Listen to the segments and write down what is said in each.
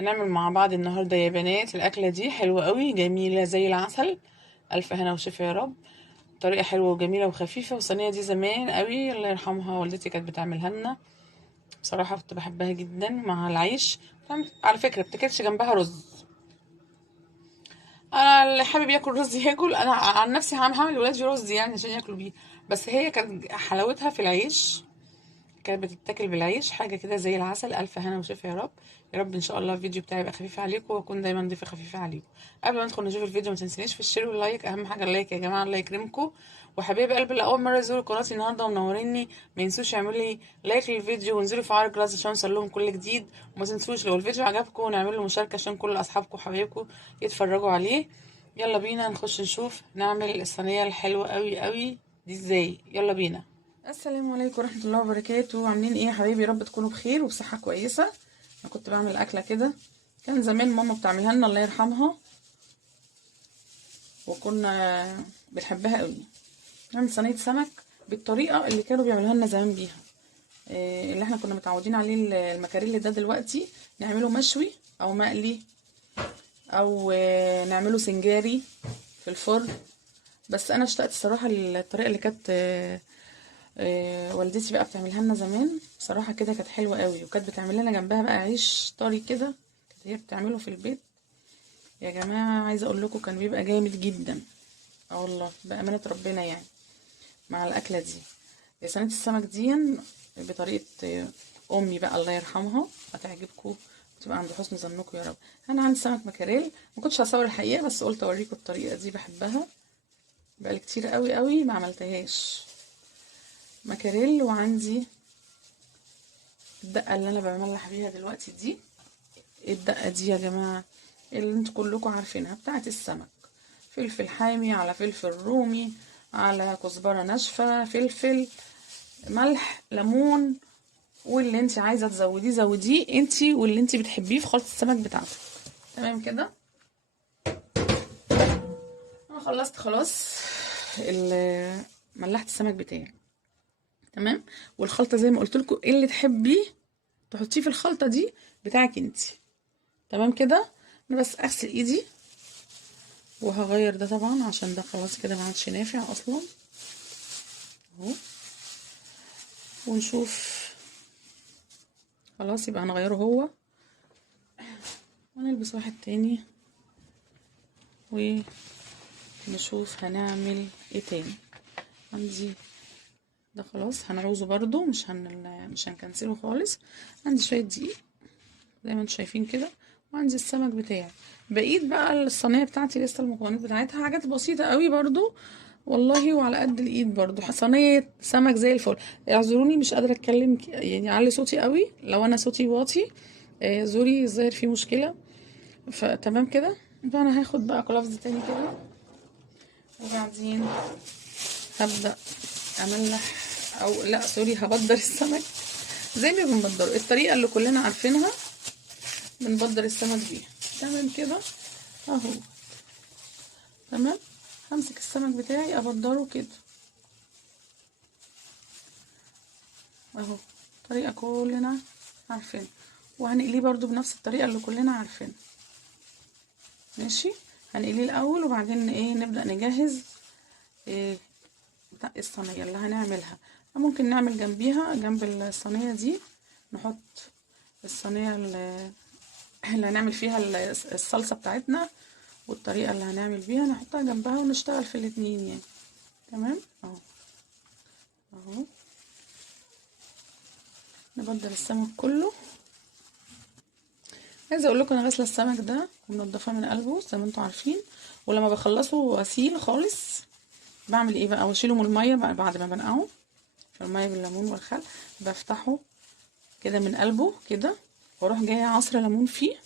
هنعمل مع بعض النهارده يا بنات الاكله دي حلوه قوي جميله زي العسل. الف هنا وشفا يا رب. طريقه حلوه وجميله وخفيفه، والصينيه دي زمان قوي الله يرحمها والدتي كانت بتعملها لنا. بصراحه كنت بحبها جدا مع العيش. على فكره بتاكلش جنبها رز. انا اللي حابب ياكل رز ياكل، انا عن نفسي هعمل لولادي رز يعني عشان ياكلوا بيه. بس هي كانت حلاوتها في العيش. كانت بتتاكل بالعيش حاجه كده زي العسل. الف هنا وشفا يا رب. يا رب ان شاء الله الفيديو بتاعي يبقى خفيف عليكم واكون دايما ضيفه خفيفه عليكم. قبل ما ندخل نشوف الفيديو ما تنسونيش في الشير واللايك، اهم حاجه اللايك يا جماعه، الله يكرمكم. وحبايب قلبي اللي اول مره يزوروا قناتي النهارده ومنوريني، ما ينسوش يعملوا لي لايك للفيديو وانزلوا فعلوا الجرس عشان يوصل لهم كل جديد. وما تنسوش لو الفيديو عجبكم نعمل له مشاركه عشان كل اصحابكم وحبايبكم يتفرجوا عليه. يلا بينا نخش نشوف نعمل الصينيه الحلوه قوي قوي دي ازاي. يلا بينا. السلام عليكم ورحمة الله وبركاته. عاملين ايه يا حبايبي؟ يا رب تكونوا بخير وبصحة كويسة. انا كنت بعمل اكلة كده كان زمان ماما بتعملها لنا الله يرحمها، وكنا بنحبها قوي. نعمل صينية سمك بالطريقة اللي كانوا بيعملوها لنا زمان بيها. اللي احنا كنا متعودين عليه المكاريل ده دلوقتي نعمله مشوي او مقلي او نعمله سنجاري في الفرن. بس انا اشتقت الصراحة للطريقة اللي كانت والدتي بقى بتعملها لنا زمان. بصراحه كده كانت حلوه قوي، وكانت بتعمل لنا جنبها بقى عيش طري كده. كانت هي بتعمله في البيت يا جماعه، عايزه اقول لكم كان بيبقى جامد جدا. اه والله بامانه ربنا يعني. مع الاكله دي صينيه السمك دي بطريقه امي بقى الله يرحمها، هتعجبكم وتبقى عند حسن ظنكم يا رب. انا عندي سمك مكاريل، ما كنتش هصور الحقيقه بس قلت اوريكم الطريقه دي بحبها. بقالي كتير قوي قوي ما عملتهاش مكاريل. وعندي الدقه اللي انا بملح بيها دلوقتي دي. الدقه دي يا جماعه اللي انتوا كلكم عارفينها بتاعه السمك. فلفل حامي على فلفل رومي على كزبره ناشفه فلفل ملح ليمون، واللي انت عايزه تزوديه زوديه انت واللي انت بتحبيه في خلطه السمك بتاعتك. تمام كده. انا خلصت خلاص ملحت السمك بتاعي. تمام. والخلطه زي ما قلت لكم اللي تحبيه تحطيه في الخلطه دي بتاعك انت. تمام كده. انا بس اغسل ايدي وهغير ده طبعا عشان ده خلاص كده ما عادش نافع اصلا اهو. ونشوف خلاص يبقى هنغيره هو ونلبس واحد تاني ونشوف هنعمل ايه تاني. عندي ده خلاص هنعوزه برضو مش هنكنسله خالص. عندي شوية دقيق زي ما انتم شايفين كده، وعندي السمك بتاعي. بقيت بقى الصينيه بتاعتي لسه المكونات بتاعتها حاجات بسيطه قوي برضو والله، وعلى قد الايد برضو. صينيه سمك زي الفل. اعذروني مش قادره اتكلم يعني اعلي صوتي قوي، لو انا صوتي واطي زوري الظاهر فيه مشكله. فتمام كده. فانا هاخد بقى قلافز تاني كده، وبعدين هبدا املح او لا سوري هبدر السمك زي ما بنبدره الطريقه اللي كلنا عارفينها بنبدر السمك بيها. تمام كده اهو. تمام. همسك السمك بتاعي ابدره كده اهو، طريقه كلنا عارفينها. وهنقليه برضو بنفس الطريقه اللي كلنا عارفينها. ماشي. هنقليه الاول وبعدين ايه نبدا نجهز إيه بتاع الصينيه اللي هنعملها. ممكن نعمل جنبيها جنب الصينيه دي نحط الصينيه اللي هنعمل فيها الصلصه بتاعتنا، والطريقه اللي هنعمل بيها نحطها جنبها ونشتغل في الاتنين يعني. تمام اهو. اهو نبدل السمك كله. عايزه اقول لكم انا غاسله السمك ده ومنضفاه من قلبه زي ما انتم عارفين. ولما بخلصه واسيل خالص بعمل ايه بقى؟ واشيله من الميه بقى بعد ما بنقعه في الميه بالليمون والخل. بفتحه كده من قلبه كده، واروح جايه عصره ليمون فيه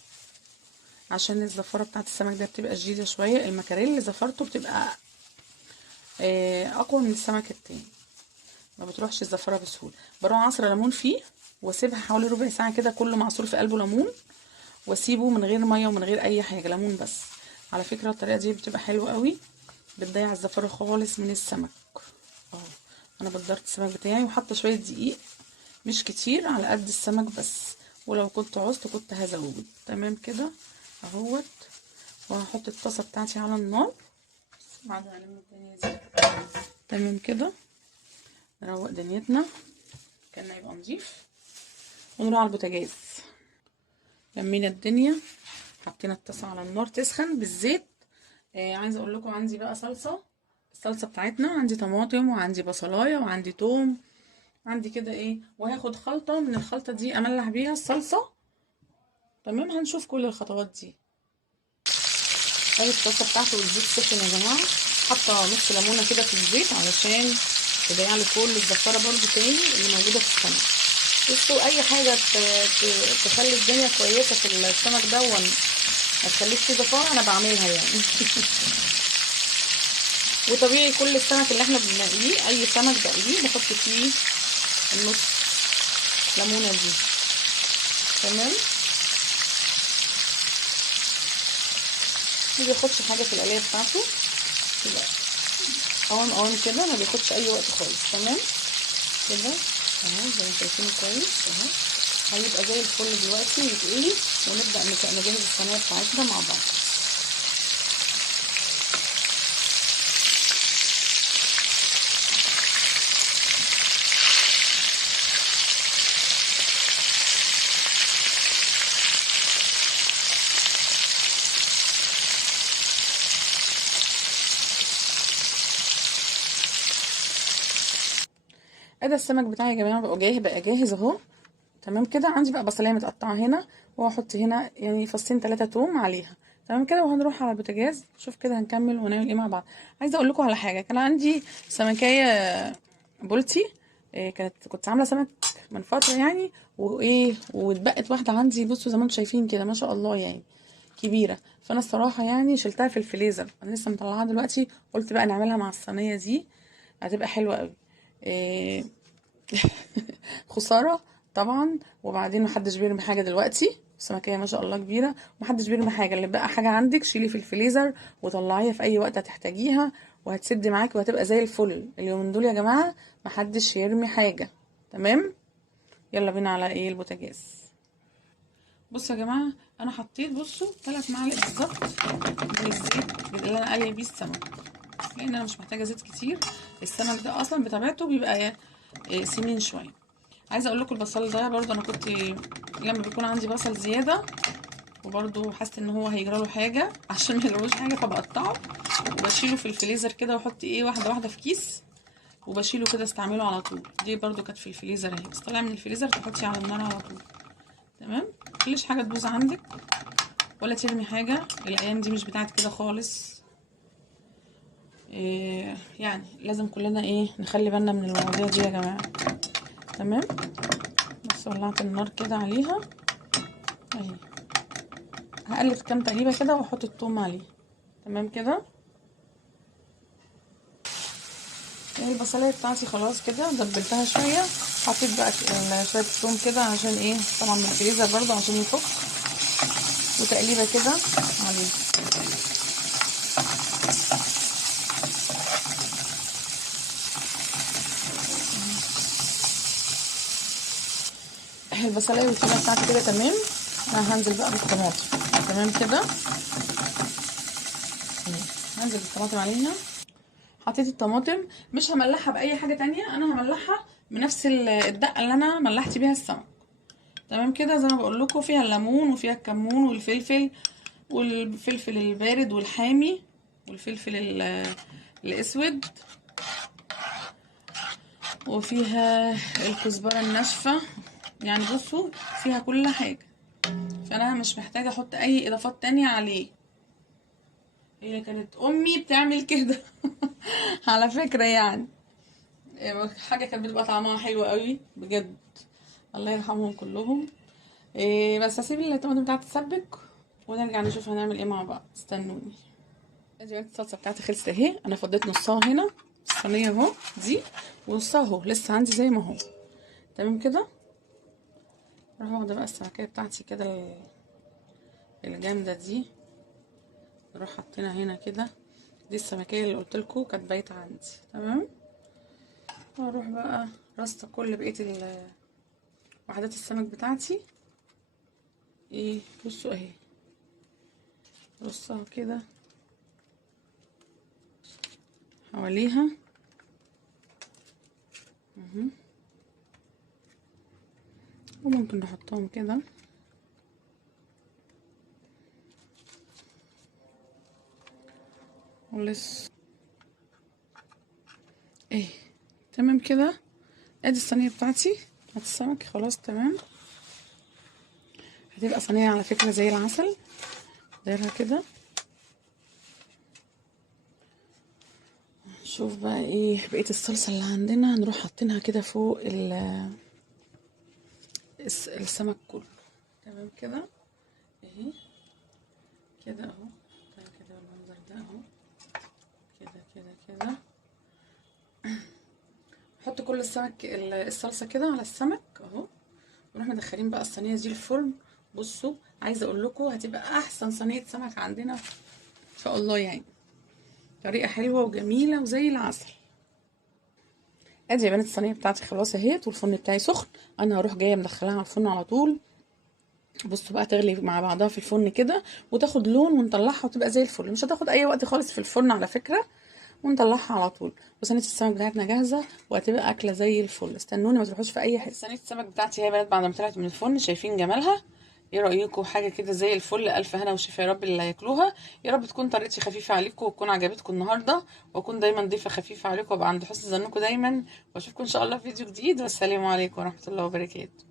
عشان الزفاره بتاعت السمك ده بتبقى شديده شويه. المكاريل زفرته بتبقى اقوى من السمك التاني، ما بتروحش الزفاره بسهوله. بروح عصره ليمون فيه واسيبها حوالي ربع ساعه كده كله معصور في قلبه ليمون، واسيبه من غير ميه ومن غير اي حاجه ليمون بس. على فكره الطريقه دي بتبقى حلوه قوي، بتضيع الزفاره خالص من السمك اهو. انا بدرت السمك بتاعي وحاطه شويه دقيق مش كتير على قد السمك بس، ولو كنت عوزت كنت هزود. تمام كده اهوت. وهحط الطاسه بتاعتي على النار بعد ما الم الدنيا دي. تمام كده نروق دنيتنا كان يبقى نضيف، ونروح على البوتاجاز. لمينا الدنيا، حطينا الطاسه على النار تسخن بالزيت. عايزه اقول لكم عندي بقى صلصه. الصلصه بتاعتنا عندي طماطم وعندي بصلايه وعندي توم، عندي كده ايه، وهاخد خلطه من الخلطه دي املح بيها الصلصه. تمام، هنشوف كل الخطوات دي. ادي الطاسه بتاعته والزيت سخن يا جماعه. حاطه نص ليمونه كده في الزيت علشان تضيع لي كل الزفاره برده تاني اللي موجوده في السمك. بصوا اي حاجه تخلي الدنيا كويسه في السمك دون، ما تخليش فيه زفاره، انا بعملها يعني. وطبيعي كل السمك اللي احنا بنقليه، اي سمك بقليه بحط فيه النص ليمونه دي. تمام، ما بياخدش حاجه في القليه بتاعته، يبقى قوام كده، ما بياخدش اي وقت خالص. تمام كده اهو زي ما شايفينه كويس اهو. هيبقى زي الفل دلوقتي يتقلي، ونبدا نجهز الصينيه بتاعتنا مع بعض. ادي السمك بتاعي يا جماعه بقى جاهز اهو. تمام كده، عندي بقى بصلايه متقطعه هنا، وهحط هنا يعني فصين 3 توم عليها. تمام كده، وهنروح على البوتاجاز شوف كده هنكمل ونعمل ايه مع بعض. عايزه اقول لكم على حاجه، كان عندي سمكيه بولتي، كنت عامله سمك من فتره يعني، وايه واتبقت واحده عندي. بصوا زي ما انتم شايفين كده ما شاء الله يعني كبيره. فانا الصراحه يعني شلتها في الفريزر، انا لسه مطلعاها دلوقتي، قلت بقى نعملها مع الصينيه دي هتبقى حلوه قوي. إيه خساره طبعا. وبعدين محدش بيرمي حاجه دلوقتي، السمكيه ما شاء الله كبيره، ومحدش بيرمي حاجه. اللي بقى حاجه عندك شيلي في الفريزر وطلعيها في اي وقت هتحتاجيها، وهتسد معاكي وهتبقى زي الفل. اليومين دول يا جماعه محدش يرمي حاجه. تمام، يلا بينا على ايه البوتاجاز. بصوا يا جماعه انا حطيت، بصوا 3 معالق بالظبط من الزيت اللي انا قاليه بيه السمك، لان انا مش محتاجه زيت كتير. السمك ده اصلا بطبيعته بيبقى سمين شويه. عايزه اقول لكم البصل ده برضه انا كنت لما بيكون عندي بصل زياده وبرضه حاسه ان هو هيجرى له حاجه عشان ما يجرالوش حاجه، فبقطعه وبشيله في الفريزر كده، واحط ايه واحده واحده في كيس، وبشيله كده استعمله على طول. دي برضه كانت في الفريزر اهي، بس طالعه من الفريزر تحطي على النار على طول. تمام، متخليش حاجه تبوظ عندك ولا ترمي حاجه، الايام دي مش بتاعت كده خالص. يعني لازم كلنا نخلي بالنا من المواضيع دي يا جماعه. تمام، بس ولعت النار كده عليها اهي. هقلب كام تقليبه كده واحط الثوم عليه. تمام كده، البصلايه بتاعتي خلاص كده دبلتها شويه. حطيت بقى شويه الثوم كده عشان طبعا من الفريزر برضه عشان يفك، وتقليبه كده عليه. البصلايه والثوم بتاعتي كده تمام. انا هنزل بقى بالطماطم. تمام كده، هنزل بالطماطم عليها. حطيت الطماطم، مش هملحها باي حاجه تانية، انا هملحها بنفس الدقه اللي انا ملحت بيها السمك. تمام كده، زي ما بقول لكم فيها الليمون وفيها الكمون والفلفل، والفلفل البارد والحامي، والفلفل الاسود، وفيها الكزبره الناشفه. يعني بصوا فيها كل حاجه، فانا مش محتاجه احط اي اضافات تانية عليه. هي كانت امي بتعمل كده. على فكره يعني حاجه كانت بتبقى طعمها حلو قوي بجد، الله يرحمهم كلهم. بس هسيب الطماطم بتاعتي تسبك ونرجع نشوف هنعمل ايه مع بعض، استنوني. ادي بقى الصلصه بتاعتي خلصت اهي. انا فضيت نصها هنا في الصينيه اهو دي، ونصها اهو لسه عندي زي ما هو. تمام كده، راح واخده بقى السمكيه بتاعتي كده الجامده دي، نروح حاطينها هنا كده. دي السمكيه اللي قلت لكم كانت بايته عندي. تمام، واروح بقى رصه كل بقيه وحدات السمك بتاعتي ايه بصوا اهي، رصها كده حواليها. وممكن نحطهم كده ولسه ايه. تمام كده. ادي الصينيه بتاعتي بتاعت السمك، خلاص تمام. هتبقى صينيه على فكره زي العسل. دايرها كده. نشوف بقى ايه بقيه الصلصه اللي عندنا، نروح حاطينها كده فوق السمك كله. تمام كده اهي كده اهو. طيب كده المنظر ده اهو، كده كده كده. نحط كل الصلصه كده على السمك اهو، ونروح مدخلين بقى الصينيه دي الفرن. بصوا عايزه اقول لكم هتبقى احسن صينيه سمك عندنا ان شاء الله، يعني طريقه حلوه وجميله وزي العسل. ادي يا بنات الصينيه بتاعتي خلاص اهيت، والفرن بتاعي سخن. انا هروح جايه مدخلاها على الفرن على طول. بصوا بقى تغلي مع بعضها في الفرن كده وتاخد لون، ونطلعها وتبقى زي الفل. مش هتاخد اي وقت خالص في الفرن على فكره، ونطلعها على طول. وصينيه السمك بتاعتنا جاهزه، وهتبقى اكله زي الفل. استنوني ما تروحوش في اي حته. صينيه السمك بتاعتي هي بنات بعد ما طلعت من الفرن، شايفين جمالها؟ ايه رايكم؟ حاجه كده زي الفل. الف هنا وشفا يا رب اللي هياكلوها. يا رب تكون طريقتي خفيفه عليكم وتكون عجبتكم النهارده، واكون دايما ضيفه خفيفه عليكم وابقى عند حسن ظنكم دايما. واشوفكم ان شاء الله في فيديو جديد، والسلام عليكم ورحمه الله وبركاته.